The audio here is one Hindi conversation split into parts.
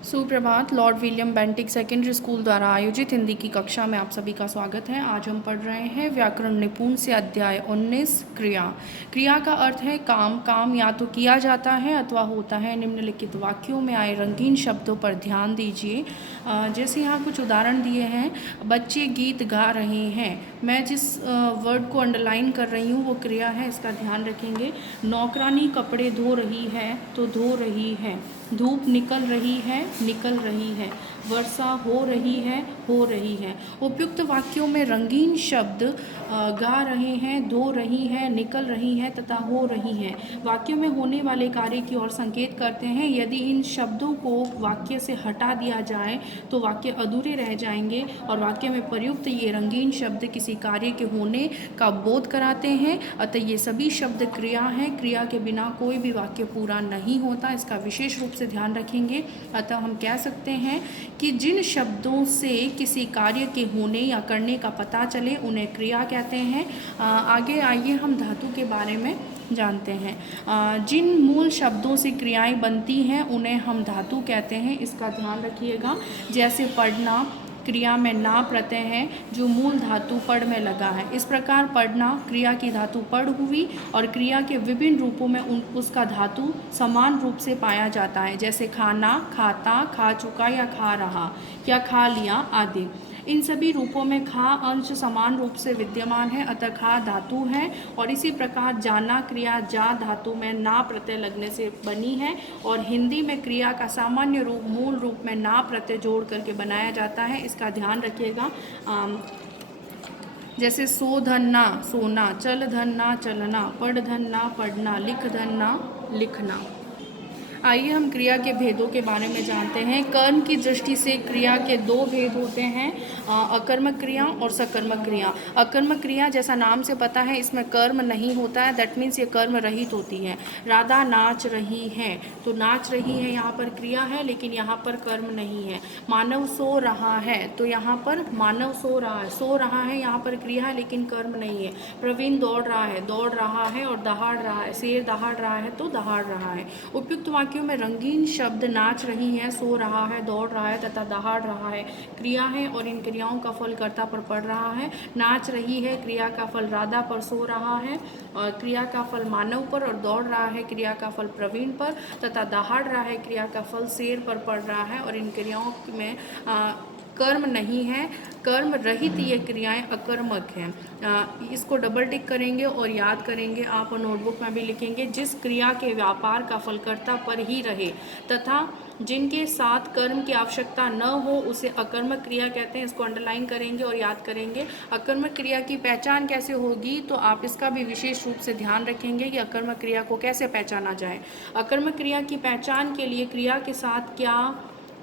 सुप्रभात। Lord William Bentinck secondary school द्वारा आयोजित हिंदी की कक्षा में आप सभी का स्वागत है। आज हम पढ़ रहे हैं व्याकरण निपुण से अध्याय 19 क्रिया। क्रिया का अर्थ है काम। काम या तो किया जाता है अथवा होता है। निम्नलिखित वाक्यों में आए रंगीन शब्दों पर ध्यान दीजिए। जैसे यहाँ कुछ उदाहरण दिए हैं। बच्चे गीत गा रहे हैं। मैं जिस वर्ड को अंडरलाइन कर रही हूँ वो क्रिया है, इसका ध्यान रखेंगे। नौकरानी कपड़े धो रही है तो धो रही है। धूप निकल रही है, निकल रही है। वर्षा हो रही है, हो रही है। उपयुक्त वाक्यों में रंगीन शब्द गा रहे हैं, धो रही है, निकल रही है तथा हो रही है वाक्यों में होने वाले कार्य की ओर संकेत करते हैं। यदि इन शब्दों को वाक्य से हटा दिया जाए तो वाक्य अधूरे रह जाएंगे और वाक्य में प्रयुक्त ये रंगीन शब्द किसी कार्य के होने का बोध कराते हैं। अतः ये सभी शब्द क्रिया हैं। क्रिया के बिना कोई भी वाक्य पूरा नहीं होता, इसका विशेष रूप से ध्यान रखेंगे। अतः हम कह सकते हैं कि जिन शब्दों से किसी कार्य के होने या करने का पता चले उन्हें क्रिया कहते हैं। आगे आइए हम धातु के बारे में जानते हैं। जिन मूल शब्दों से क्रियाएं बनती हैं उन्हें हम धातु कहते हैं, इसका ध्यान रखिएगा। जैसे पढ़ना, क्रिया में ना प्रत्यय है जो मूल धातु पढ़ में लगा है। इस प्रकार पढ़ना क्रिया की धातु पढ़ हुई और क्रिया के विभिन्न रूपों में उसका धातु समान रूप से पाया जाता है। जैसे खाना, खाता, खा चुका या खा रहा या खा लिया आदि। इन सभी रूपों में खा अंश समान रूप से विद्यमान है, अतः खा धातु है। और इसी प्रकार जाना क्रिया जा धातु में ना प्रत्यय लगने से बनी है। और हिंदी में क्रिया का सामान्य रूप मूल रूप में ना प्रत्यय जोड़ करके बनाया जाता है, इसका ध्यान रखिएगा। जैसे सो धन ना सोना, चल धन ना चलना, पढ़ धन ना पढ़ना, लिख धन ना लिखना। आइए हम क्रिया के भेदों के बारे में जानते हैं। कर्म की दृष्टि से क्रिया के दो भेद होते हैं, अकर्मक क्रिया और सकर्मक क्रिया। अकर्मक क्रिया जैसा नाम से पता है इसमें कर्म नहीं होता है, दैट मीन्स ये कर्म रहित होती है। राधा नाच रही है तो नाच रही है यहाँ पर क्रिया है लेकिन यहाँ पर कर्म नहीं है। मानव सो रहा है तो यहाँ पर मानव सो रहा है यहाँ पर क्रिया है लेकिन कर्म नहीं है। प्रवीण दौड़ रहा है और दहाड़ रहा है, शेर दहाड़ रहा है तो दहाड़ रहा है। उपयुक्त वाक्यों में रंगीन शब्द नाच रही है, सो रहा है, दौड़ रहा है तथा दहाड़ रहा है क्रिया है और इन क्रियाओं का फल कर्ता पर पड़ रहा है। नाच रही है क्रिया का फल राधा पर, सो रहा है और क्रिया का फल मानव पर, और दौड़ रहा है क्रिया का फल प्रवीण पर तथा दहाड़ रहा है क्रिया का फल शेर पर पड़ रहा है। और इन क्रियाओं में कर्म नहीं है, कर्म रहित ये क्रियाएं अकर्मक हैं। इसको डबल टिक करेंगे और याद करेंगे, आप नोटबुक में भी लिखेंगे। जिस क्रिया के व्यापार का फलकर्ता पर ही रहे तथा जिनके साथ कर्म की आवश्यकता न हो उसे अकर्मक क्रिया कहते हैं, इसको अंडरलाइन करेंगे और याद करेंगे। अकर्मक क्रिया की पहचान कैसे होगी तो आप इसका भी विशेष रूप से ध्यान रखेंगे कि अकर्मक क्रिया को कैसे पहचाना जाए। अकर्मक क्रिया की पहचान के लिए क्रिया के साथ क्या,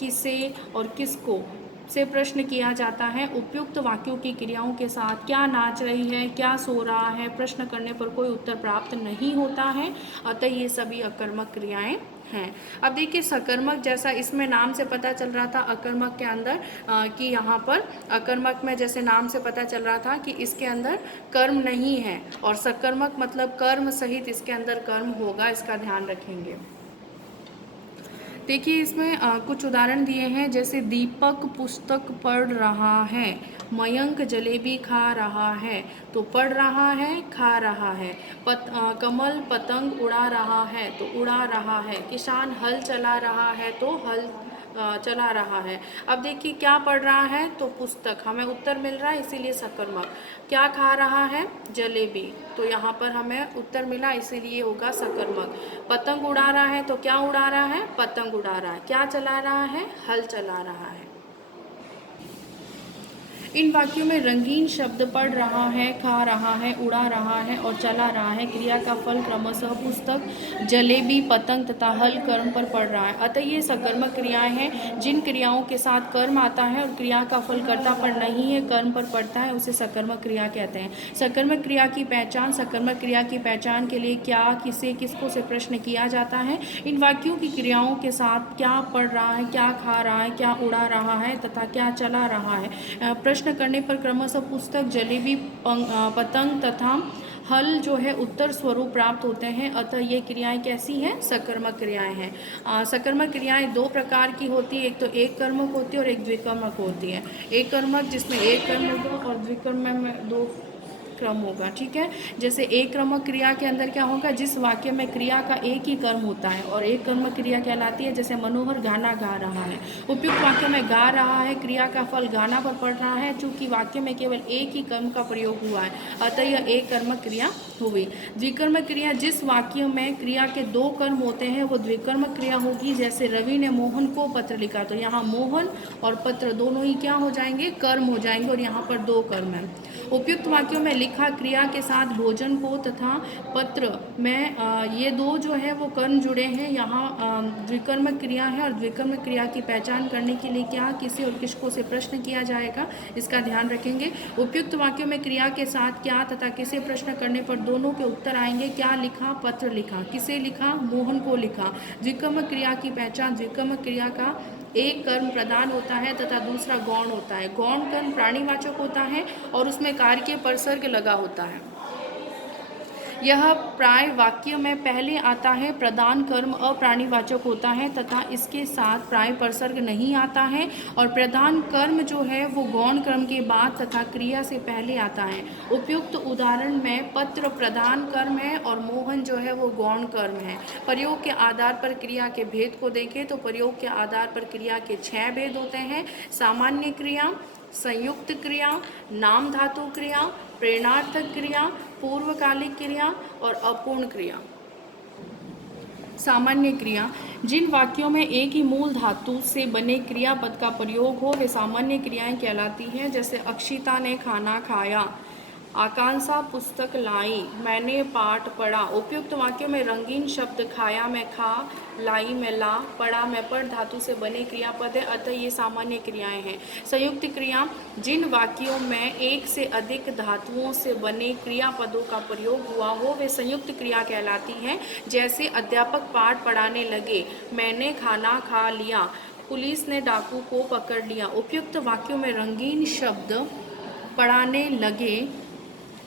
किसे और किसको से प्रश्न किया जाता है। उपयुक्त वाक्यों की क्रियाओं के साथ क्या नाच रही है, क्या सो रहा है, प्रश्न करने पर कोई उत्तर प्राप्त नहीं होता है, अतः ये सभी अकर्मक क्रियाएं हैं। अब देखिए सकर्मक, जैसा इसमें नाम से पता चल रहा था अकर्मक के अंदर कि यहाँ पर अकर्मक में जैसे नाम से पता चल रहा था कि इसके अंदर कर्म नहीं है, और सकर्मक मतलब कर्म सहित इसके अंदर कर्म होगा, इसका ध्यान रखेंगे। देखिए इसमें कुछ उदाहरण दिए हैं। जैसे दीपक पुस्तक पढ़ रहा है, मयंक जलेबी खा रहा है तो पढ़ रहा है, खा रहा है। कमल पतंग उड़ा रहा है तो उड़ा रहा है। किसान हल चला रहा है तो हल चला रहा है। अब देखिए क्या पढ़ रहा है तो पुस्तक, हमें उत्तर मिल रहा है इसीलिए सकर्मक। क्या खा रहा है, जलेबी, तो यहाँ पर हमें उत्तर मिला इसीलिए होगा सकर्मक। पतंग उड़ा रहा है तो क्या उड़ा रहा है, पतंग उड़ा रहा है। क्या चला रहा है, हल चला रहा है। इन वाक्यों में रंगीन शब्द पढ़ रहा है, खा रहा है, उड़ा रहा है और चला रहा है क्रिया का फल क्रमशः पुस्तक, जलेबी, पतंग तथा हल कर्म पर पड़ रहा है, अतः ये सकर्मक क्रियाएं हैं। जिन क्रियाओं के साथ कर्म आता है और क्रिया का फल कर्ता पर नहीं है, कर्म पर पड़ता है, उसे सकर्मक क्रिया कहते हैं। सकर्मक क्रिया की पहचान, सकर्मक क्रिया की पहचान के लिए क्या, किसे, किसको से प्रश्न किया जाता है। इन वाक्यों की क्रियाओं के साथ क्या पढ़ रहा है, क्या खा रहा है, क्या उड़ा रहा है तथा क्या चला रहा है प्रश्न करने पर क्रमशः पुस्तक, जलेबी, पतंग तथा हल जो है उत्तर स्वरूप प्राप्त होते हैं, अतः ये क्रियाएं कैसी हैं? सकर्मक क्रियाएं हैं। सकर्मक क्रियाएं दो प्रकार की होती है, एक तो एक कर्मक होती है और एक द्विकर्मक होती है। एक कर्मक जिसमें एक कर्म होगा और द्विकर्मक में दो क्रम होगा, ठीक है। जैसे एक क्रमक क्रिया के अंदर क्या होगा, जिस वाक्य में क्रिया का एक ही कर्म होता है और एक कर्मक क्रिया कहलाती है। जैसे मनोहर गाना गा रहा है, उपयुक्त वाक्य में गा रहा है, क्रिया का फल गाना पर पड़ रहा है। चूंकि वाक्य में केवल एक ही कर्म का प्रयोग हुआ है, अतः यह एक कर्मक क्रिया हुई। द्विकर्मक क्रिया, जिस वाक्य में क्रिया के दो कर्म होते हैं वो द्विकर्मक क्रिया होगी। जैसे रवि ने मोहन को पत्र लिखा, तो यहाँ मोहन और पत्र दोनों ही क्या हो जाएंगे? कर्म हो जाएंगे, और यहाँ पर दो कर्म है। उपयुक्त वाक्यों में लिखा क्रिया के साथ भोजन को तथा पत्र में ये दो जो है वो कर्म जुड़े हैं। यहाँ द्विकर्मक क्रिया है, और द्विकर्मक क्रिया की पहचान करने के लिए क्या, किसे और किसको से प्रश्न किया जाएगा, इसका ध्यान रखेंगे। उपयुक्त वाक्यों में क्रिया के साथ क्या तथा किसे प्रश्न करने पर दोनों के उत्तर आएंगे। क्या लिखा? पत्र लिखा। किसे लिखा? मोहन को लिखा। द्विकर्मक क्रिया की पहचान, द्विकर्मक क्रिया का एक कर्म प्रधान होता है तथा दूसरा गौण होता है। गौण कर्म प्राणीवाचक होता है और उसमें कार्य के परसर्ग लगा होता है। यह प्राय वाक्य में पहले आता है। प्रधान कर्म अप्राणीवाचक होता है तथा इसके साथ प्राय परसर्ग नहीं आता है, और प्रधान कर्म जो है वो गौण कर्म के बाद तथा क्रिया से पहले आता है। उपयुक्त उदाहरण में पत्र प्रधान कर्म है और मोहन जो है वो गौण कर्म है। प्रयोग के आधार पर क्रिया के भेद को देखें तो प्रयोग के आधार पर क्रिया के 6 भेद होते हैं। सामान्य क्रिया, संयुक्त क्रिया, नाम धातु क्रिया, प्रेरणार्थक क्रिया, पूर्वकालिक क्रिया और अपूर्ण क्रिया। सामान्य क्रिया, जिन वाक्यों में एक ही मूल धातु से बने क्रियापद का प्रयोग हो वे सामान्य क्रियाएं कहलाती हैं। जैसे अक्षिता ने खाना खाया, आकांक्षा पुस्तक लाई, मैंने पाठ पढ़ा। उपयुक्त वाक्यों में रंगीन शब्द खाया में खा, लाई में ला, पढ़ा में पढ़ धातु से बने क्रियापद है, अतः ये सामान्य क्रियाएं हैं। संयुक्त क्रिया, जिन वाक्यों में एक से अधिक धातुओं से बने क्रियापदों का प्रयोग हुआ हो वे संयुक्त क्रिया कहलाती हैं। जैसे अध्यापक पाठ पढ़ाने लगे, मैंने खाना खा लिया, पुलिस ने डाकू को पकड़ लिया। उपयुक्त वाक्यों में रंगीन शब्द पढ़ाने लगे,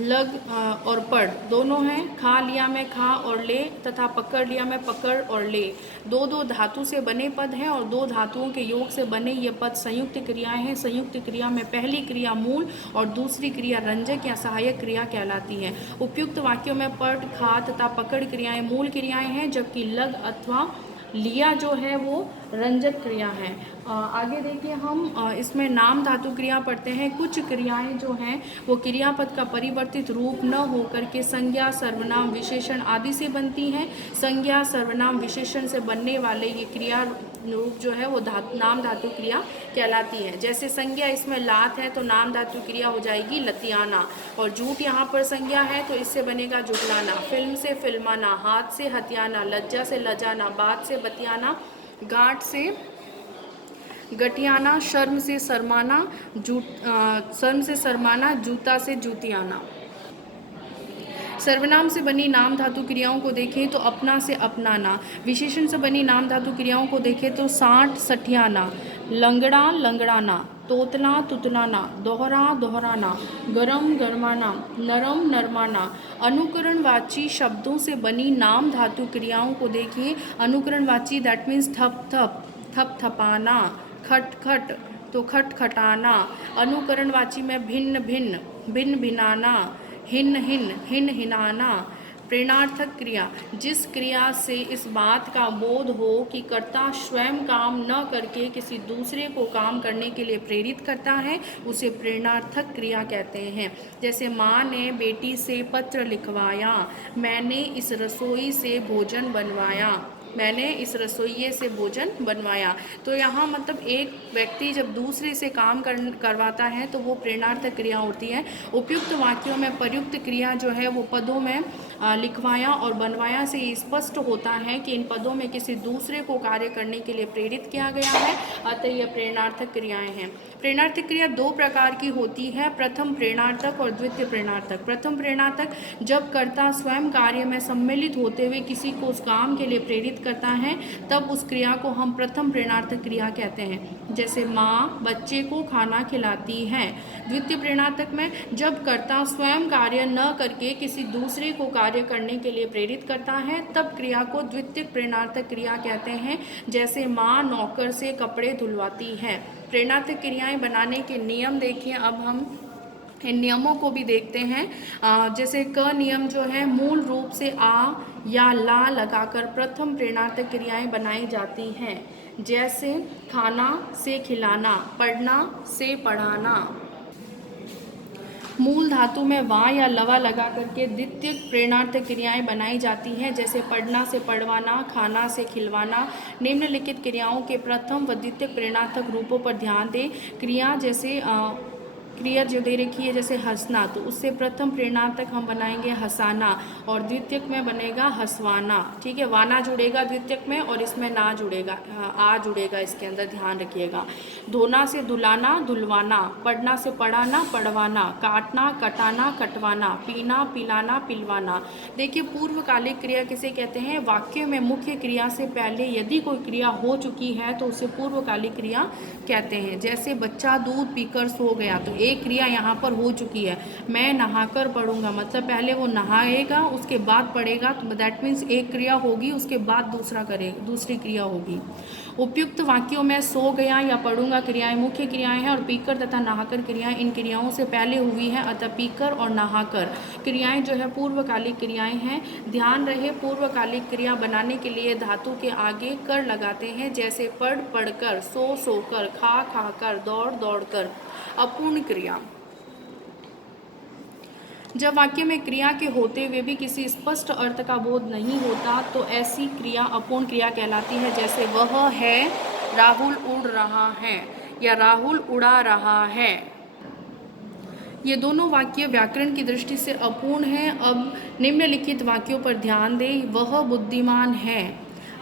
लग और पढ़ दोनों हैं। खा लिया में खा और ले तथा पकड़ लिया में पकड़ और ले, दो दो धातु से बने पद हैं और दो धातुओं के योग से बने ये पद संयुक्त क्रियाएं हैं। संयुक्त क्रिया में पहली क्रिया मूल और दूसरी क्रिया रंजक या सहायक क्रिया कहलाती है। उपयुक्त वाक्यों में पढ़, खा तथा पकड़ क्रियाएं मूल क्रियाएं हैं, जबकि लग अथवा लिया जो है वो रंजक क्रिया है। आगे देखिए हम इसमें नाम धातु क्रिया पढ़ते हैं। कुछ क्रियाएं जो हैं वो क्रियापद का परिवर्तित रूप न होकर के संज्ञा, सर्वनाम, विशेषण आदि से बनती हैं। संज्ञा, सर्वनाम, विशेषण से बनने वाले ये क्रिया रूप जो है वो नाम धातु क्रिया कहलाती है। जैसे संज्ञा इसमें लात है तो नाम धातु क्रिया हो जाएगी लतियाना, और जूट यहाँ पर संज्ञा है तो इससे बनेगा जुटलाना। फिल्म से फिल्माना, हाथ से हथियाना, लज्जा से लजाना, बात से बतियाना, गांठ से गटियाना, शर्म से शर्माना, शर्म से शर्माना, जूता से जूतियाना। सर्वनाम से बनी नाम धातु क्रियाओं को देखें तो अपना से अपनाना। विशेषण से बनी नाम धातु क्रियाओं को देखें तो साठ सठियाना, लंगड़ा लंगड़ाना, तोतला तुतलाना, दोहरा दोहराना, गरम गरमाना, नरम नरमाना। अनुकरणवाची शब्दों से बनी नाम धातु क्रियाओं को देखिए। अनुकरणवाची दैट मीन्स थप थप, थप थपाना, खट खट तो खट खटाना। अनुकरणवाची में भिन्न भिन्न, भिन्न भिनाना, हिन हिन, हिन हिनाना। प्रेरणार्थक क्रिया, जिस क्रिया से इस बात का बोध हो कि कर्ता स्वयं काम न करके किसी दूसरे को काम करने के लिए प्रेरित करता है, उसे प्रेरणार्थक क्रिया कहते हैं। जैसे माँ ने बेटी से पत्र लिखवाया, मैंने इस रसोई से भोजन बनवाया, मैंने इस रसोइये से भोजन बनवाया। तो यहाँ मतलब एक व्यक्ति जब दूसरे से काम करवाता है तो वो प्रेरणार्थक क्रिया होती है। उपयुक्त वाक्यों में प्रयुक्त क्रिया जो है वो पदों में लिखवाया और बनवाया से ये स्पष्ट होता है कि इन पदों में किसी दूसरे को कार्य करने के लिए प्रेरित किया गया है, अतः यह प्रेरणार्थक क्रियाएं हैं। प्रेरणार्थक क्रिया दो प्रकार की होती है, प्रथम प्रेरणार्थक और द्वितीय प्रेरणार्थक। प्रथम प्रेरणार्थक जब कर्ता स्वयं कार्य में सम्मिलित होते हुए किसी को उस काम के लिए प्रेरित करता है, तब उस क्रिया को हम प्रथम प्रेरणार्थक क्रिया कहते हैं। जैसे माँ बच्चे को खाना खिलाती है। द्वितीय प्रेरणार्थक में जब कर्ता स्वयं कार्य न करके किसी दूसरे को कार्य करने के लिए प्रेरित करता है, तब क्रिया को द्वितीय प्रेरणार्थक क्रिया कहते हैं। जैसे माँ नौकर से कपड़े धुलवाती है। प्रेरणार्थक क्रियाएं बनाने के नियम देखिए। अब हम इन नियमों को भी देखते हैं। जैसे क नियम जो है, मूल रूप से आ या ला लगाकर प्रथम प्रेरणार्थक क्रियाएं बनाई जाती हैं। जैसे खाना से खिलाना, पढ़ना से पढ़ाना। मूल धातु में वा या लवा लगा करके द्वितीय प्रेरणार्थक क्रियाएं बनाई जाती हैं। जैसे पढ़ना से पढ़वाना, खाना से खिलवाना। निम्नलिखित क्रियाओं के प्रथम व द्वितीय प्रेरणार्थक रूपों पर ध्यान दें। क्रिया जैसे क्रिया जो दे रखी है, जैसे हंसना, तो उससे प्रथम प्रेरणार्थक हम बनाएंगे हंसाना और द्वितीयक में बनेगा हंसवाना। ठीक है, वाना जुड़ेगा द्वितीयक में और इसमें ना जुड़ेगा, आ जुड़ेगा इसके अंदर, ध्यान रखिएगा। धोना से धुलाना, धुलवाना। पढ़ना से पढ़ाना, पढ़वाना। काटना, कटाना, कटवाना। पीना, पिलाना, पिलवाना। देखिए, पूर्वकालिक क्रिया किसे कहते हैं? वाक्य में मुख्य क्रिया से पहले यदि कोई क्रिया हो चुकी है तो उसे पूर्वकालिक क्रिया कहते हैं। जैसे बच्चा दूध पीकर सो गया, तो एक क्रिया यहाँ पर हो चुकी है। मैं नहाकर पढ़ूंगा, मतलब पहले वो नहाएगा उसके बाद पढ़ेगा, तो दैट मीन्स एक क्रिया होगी, उसके बाद दूसरी क्रिया होगी। उपयुक्त वाक्यों में सो गया या पढ़ूंगा क्रियाएं मुख्य क्रियाएं हैं और पीकर तथा नहाकर क्रियाएं इन क्रियाओं से पहले हुई हैं, अतः पीकर और नहाकर क्रियाएं जो है पूर्वकालिक क्रियाएं हैं। ध्यान रहे, पूर्वकालिक क्रिया बनाने के लिए धातु के आगे कर लगाते हैं। जैसे पढ़ पढ़कर, सो सोकर, खा खाकर, दौड़ दौड़कर। अपूर्ण क्रिया, जब वाक्य में क्रिया के होते हुए भी किसी स्पष्ट अर्थ का बोध नहीं होता तो ऐसी क्रिया अपूर्ण क्रिया कहलाती है। जैसे वह है, राहुल उड़ रहा है, या राहुल उड़ा रहा है। ये दोनों वाक्य व्याकरण की दृष्टि से अपूर्ण हैं। अब निम्नलिखित वाक्यों पर ध्यान दें। वह बुद्धिमान है,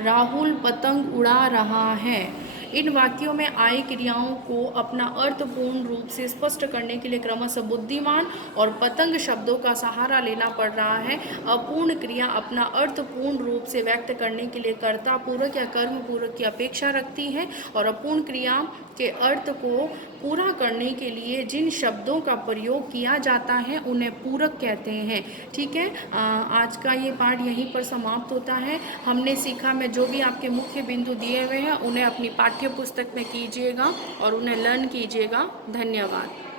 राहुल पतंग उड़ा रहा है। इन वाक्यों में आई क्रियाओं को अपना अर्थ पूर्ण रूप से स्पष्ट करने के लिए क्रमशः बुद्धिमान और पतंग शब्दों का सहारा लेना पड़ रहा है। अपूर्ण क्रिया अपना अर्थ पूर्ण रूप से व्यक्त करने के लिए कर्ता पूरक या कर्म पूरक की अपेक्षा रखती है, और अपूर्ण क्रिया के अर्थ को पूरा करने के लिए जिन शब्दों का प्रयोग किया जाता है उन्हें पूरक कहते हैं। ठीक है, आज का ये पाठ यहीं पर समाप्त होता है। हमने सीखा में जो भी आपके मुख्य बिंदु दिए हुए हैं उन्हें अपनी पाठ्य पुस्तक में कीजिएगा और उन्हें लर्न कीजिएगा। धन्यवाद।